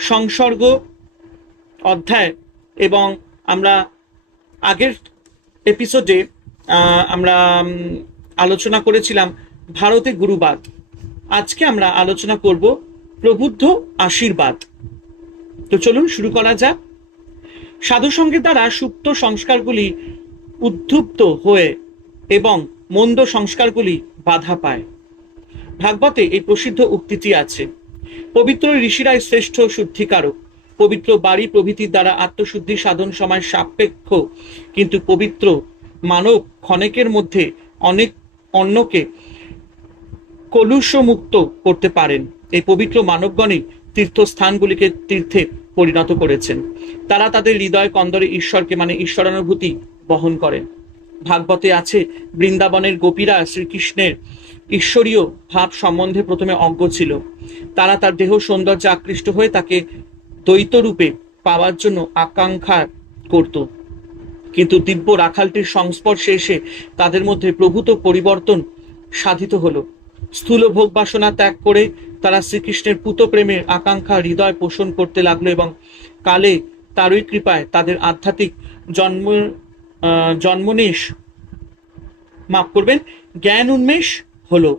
সংসর্গ অধ্যায় এবং আমরা আগের এপিসোডে আমরা আলোচনা করেছিলাম ভারতে গুরুবাদ। আজকে আমরা আলোচনা করব প্রবুদ্ধ আশীর্বাদ। তো চলুন শুরু করা যাক। সাধুসঙ্গের দ্বারা সুপ্ত সংস্কারগুলি উদ্ধুপ্ত হয়ে এবং মন্দ সংস্কারগুলি বাধা পায়। ভাগবতে এই প্রসিদ্ধ উক্তিটি আছে। পবিত্র ঋষিরাই শ্রেষ্ঠ শুদ্ধিকারক। পবিত্র বাড়ি প্রভৃতির দ্বারা আত্মশুদ্ধি সাধন সময় সাপেক্ষ, কিন্তু পবিত্র মানব ক্ষণেকের মধ্যে অনেক অন্যকে কলুষমুক্ত করতে পারেন। এই পবিত্র মানবগণই তীর্থস্থানগুলিকে তীর্থে পরিণত করেছেন। তারা তাদের হৃদয় কন্দরে ঈশ্বরকে মানে ঈশ্বরানুভূতি বহন করেন। ভাগবতে আছে, বৃন্দাবনের গোপীরা শ্রীকৃষ্ণের ঈশ্বরীয় ভাব সম্বন্ধে প্রথমে অজ্ঞ ছিল। তারা তার দেহ সৌন্দর্যে আকৃষ্ট হয়ে তাকে দ্বৈত রূপে পাওয়ার জন্য আকাঙ্ক্ষা করত। কিন্তু দিব্য রাখালটির সংস্পর্শে এসে তাদের মধ্যে প্রভূত পরিবর্তন সাধিত হলো। স্থূল ভোগ বাসনা ত্যাগ করে তারা শ্রীকৃষ্ণের পুত প্রেমের আকাঙ্ক্ষা হৃদয় পোষণ করতে লাগল এবং কালে তারই কৃপায় তাদের আধ্যাত্মিক জন্ম জন্মনেশ মাফ করবেন, জ্ঞান উন্মেষ হলো।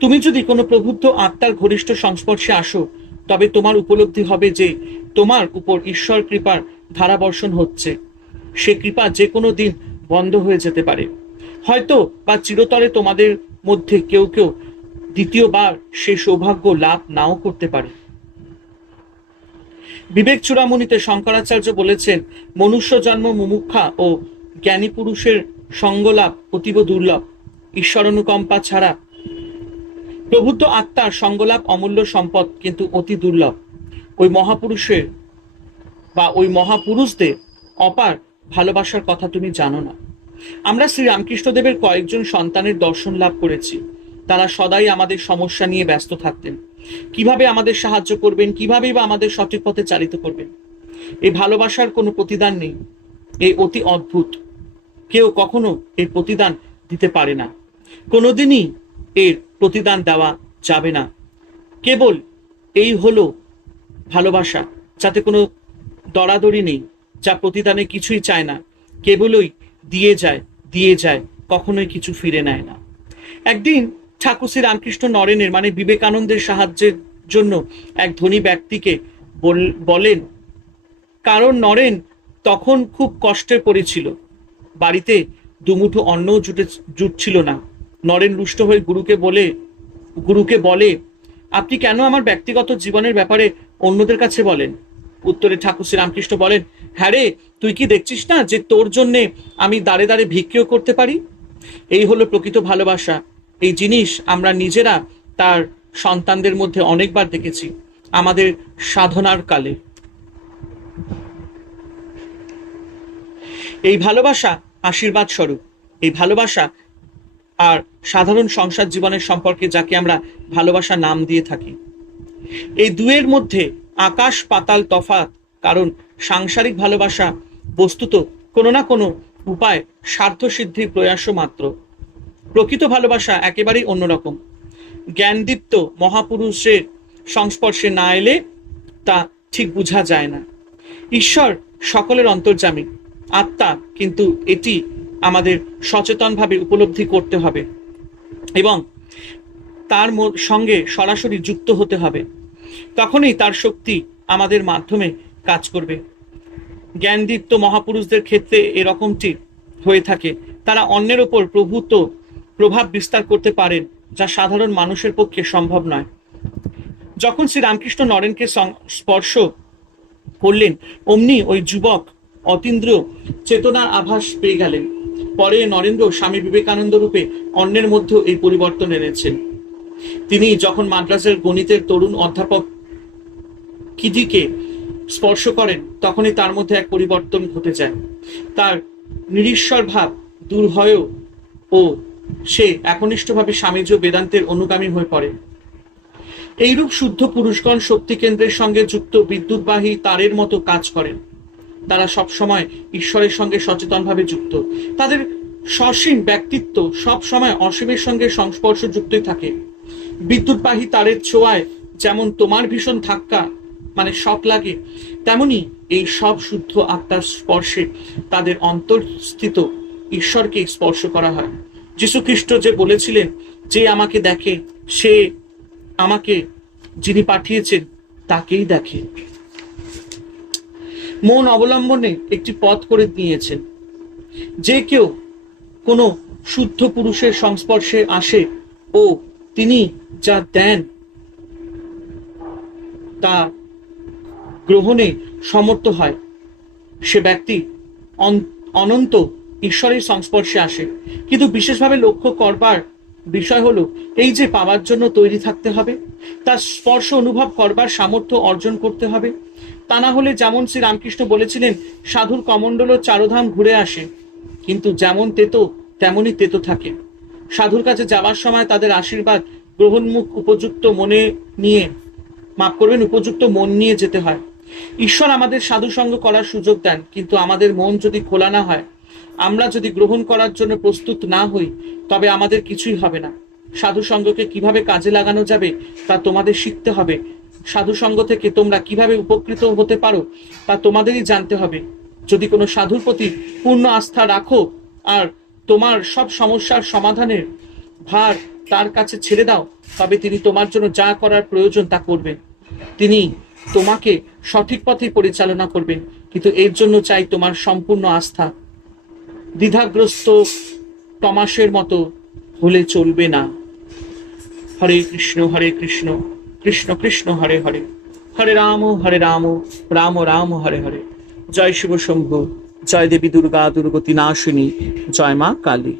তুমি যদি কোনো প্রবুদ্ধ আত্মার ঘনিষ্ঠ সংস্পর্শে আসো, তবে তোমার উপলব্ধি হবে যে তোমার উপর ঈশ্বর কৃপার ধারাবর্ষণ হচ্ছে। সে কৃপা যে কোনো দিন বন্ধ হয়ে যেতে পারে। হয়তো বা চিরতরে তোমাদের মধ্যে কেউ কেউ দ্বিতীয়বার সে সৌভাগ্য লাভ নাও করতে পারে। বিবেক চূড়ামণিতে শঙ্করাচার্য বলেছেন, মনুষ্য জন্ম মুমুক্ষা ও জ্ঞানী পুরুষের সঙ্গলাভ অতীব দুর্লভ। ঈশ্বর অনুকম্পা ছাড়া প্রবুদ্ধ আত্মার সঙ্গলাভ অমূল্য সম্পদ, কিন্তু অতি দুর্লভ। ওই মহাপুরুষের বা ওই মহাপুরুষদের অপার ভালোবাসার কথা তুমি জানো না। আমরা শ্রী রামকৃষ্ণদেবের কয়েকজন সন্তানের দর্শন লাভ করেছি। তারা সদাই আমাদের সমস্যা নিয়ে ব্যস্ত থাকতেন। কীভাবে আমাদের সাহায্য করবেন? কীভাবে বা আমাদের সঠিক পথে চালিত করবেন? এই ভালোবাসার কোনো প্রতিদান নেই। এই অতি অদ্ভুত। কেউ কখনো এর প্রতিদান দিতে পারে না। কোনোদিনই এর প্রতিদান দেওয়া যাবে না। কেবল এই হলো ভালোবাসা, যাতে কোনো দরাদরি নেই, যা প্রতিদানে কিছুই চায় না। কেবলই দিয়ে যায় দিয়ে যায়, কখনোই কিছু ফিরে নেয় না। একদিন ঠাকুর শ্রী রামকৃষ্ণ নরেনের মানে বিবেকানন্দের সাহায্যের জন্য এক ধনী ব্যক্তিকে বল- বলেন, কারণ নরেন তখন খুব কষ্টে পড়েছিল। বাড়িতে দুমুঠো অন্নও জুটে, জুটছিল না। নরেন রুষ্ট হয়ে গুরুকে বলে গুরুকে বলে, আপনি কেন আমার ব্যক্তিগত জীবনের ব্যাপারে অন্যদের কাছে বলেন? উত্তরে ঠাকুর শ্রী রামকৃষ্ণ বলেন হ্যাঁ রে, তুই কি দেখছিস না যে তোর জন্যে আমি দাঁড়ে দাঁড়ে ভিক্ষেও করতে পারি? এই হলো প্রকৃত ভালোবাসা। এই জিনিস আমরা নিজেরা তার সন্তানদের মধ্যে অনেকবার দেখেছি, আমাদের সাধনার কালে। এই ভালোবাসা আশীর্বাদ স্বরূপ। এই ভালোবাসা আর সাধারণ সংসার জীবনের সম্পর্কে যাকে আমরা ভালোবাসা নাম দিয়ে থাকি। এই দুয়ের মধ্যে আকাশ পাতাল তফাৎ, কারণ সাংসারিক ভালোবাসা বস্তুত কোনো না কোনো উপায় স্বার্থ সিদ্ধির প্রয়াস মাত্র। প্রকৃত ভালোবাসা একেবারেই অন্যরকম। জ্ঞানদীপ্ত মহাপুরুষের সংস্পর্শে না এলে তা ঠিক বোঝা যায় না। ঈশ্বর সকলের অন্তর্যামী, আত্মা কিন্তু এটি আমাদের সচেতনভাবে উপলব্ধি করতে হবে এবং তার সঙ্গে সরাসরি যুক্ত হতে হবে। তখনই তার শক্তি আমাদের মাধ্যমে কাজ করবে। জ্ঞানদীপ্ত মহাপুরুষদের ক্ষেত্রে এরকমটি হয়ে থাকে। তারা অন্যের ওপর প্রভূত প্রভাব বিস্তার করতে পারেন, যা সাধারণ মানুষের পক্ষে সম্ভব নয়। যখন শ্রী রামকৃষ্ণ নরেনকে স্পর্শ করলেন, অমনি ওই যুবক অতীন্দ্র চেতনার আভাস পেয়ে গেলেন। পরে নরেন্দ্র স্বামী বিবেকানন্দ রূপে অন্যের মধ্যেও এই পরিবর্তন এনেছেন। তিনি যখন মাদ্রাসের গণিতের তরুণ অধ্যাপক কিদিকে স্পর্শ করেন, তখনই তার মধ্যে এক পরিবর্তন ঘটে যায়। তার নিরীশ্বর ভাব দূর হয়েও ও সে একনিষ্ঠভাবে স্বামীজি বেদান্তের অনুগামী হয়ে পড়ে। এইরূপ শুদ্ধ পুরুষগণ শক্তি কেন্দ্রের সঙ্গে যুক্ত বিদ্যুৎবাহী তারের মতো কাজ করেন। তারা সব সময় ঈশ্বরের সঙ্গে সচেতনভাবে যুক্ত। তাদের সসীম ব্যক্তিত্ব সব সময় অসীমের সঙ্গে সংস্পর্শ যুক্তই থাকে। বিদ্যুৎবাহী তারের ছোঁয়ায় যেমন তোমার ভীষণ ধাক্কা মানে শক লাগে, তেমনি এই সব শুদ্ধ আত্মার স্পর্শে তাদের অন্তর্স্থিত ঈশ্বরকে স্পর্শ করা হয়। খ্রিস্ট যে বলেছিলেন, যে আমাকে দেখে, সে আমাকে যিনি পাঠিয়েছেন, তাকেই দেখে। মন অবলম্বনে একটি পথ করে নিয়েছেন। যে কেউ কোনো শুদ্ধ পুরুষের সংস্পর্শে আসে ও তিনি যা দেন তা গ্রহণে সমর্থ হয়, সে ব্যক্তি অন- অনন্ত ঈশ্বরের সংস্পর্শে আসে। কিন্তু বিশেষভাবে লক্ষ্য করবার বিষয় হলো এই যে পাওয়ার জন্য তৈরি থাকতে হবে, তার স্পর্শ অনুভব করবার সামর্থ্য অর্জন করতে হবে। তা না হলে যেমন শ্রী রামকৃষ্ণ বলেছিলেন, সাধুর কমণ্ডল চারধাম ঘুরে আসে, কিন্তু যেমন তেতো তেমনই তেতো থাকে। সাধুর কাছে যাওয়ার সময় তাদের আশীর্বাদ, গ্রহণমুখ উপযুক্ত মনে নিয়ে, মাফ করবেন, উপযুক্ত মন নিয়ে যেতে হয়। ঈশ্বর আমাদের সাধু সঙ্গ করার সুযোগ দেন, কিন্তু আমাদের মন যদি খোলা না হয় আমরা যদি গ্রহণ করার জন্য প্রস্তুত না হই, তবে আমাদের কিছুই হবে না। সাধু সঙ্গকে কীভাবে কাজে লাগানো যাবে, তা তোমাদের শিখতে হবে। সাধু সঙ্গ থেকে তোমরা কীভাবে উপকৃত হতে পারো, তা তোমাদেরই জানতে হবে। যদি কোনো সাধুর প্রতি পূর্ণ আস্থা রাখো, আর তোমার সব সমস্যার সমাধানের ভার তার কাছে ছেড়ে দাও, তবে তিনি তোমার জন্য যা করার প্রয়োজন তা করবেন। তিনি তোমাকে সঠিক পথে পরিচালনা করবেন, কিন্তু এর জন্য চাই তোমার সম্পূর্ণ আস্থা। দ্বিধাগ্রস্ত টমাসের মতো হলে চলবে না। হরে কৃষ্ণ হরে কৃষ্ণ কৃষ্ণ কৃষ্ণ, হরে হরে। হরে রাম হরে রাম রাম রাম, হরে হরে। জয় শিব শম্ভু, জয় দেবী দুর্গা দুর্গতি নাশিনী জয় মা কালী।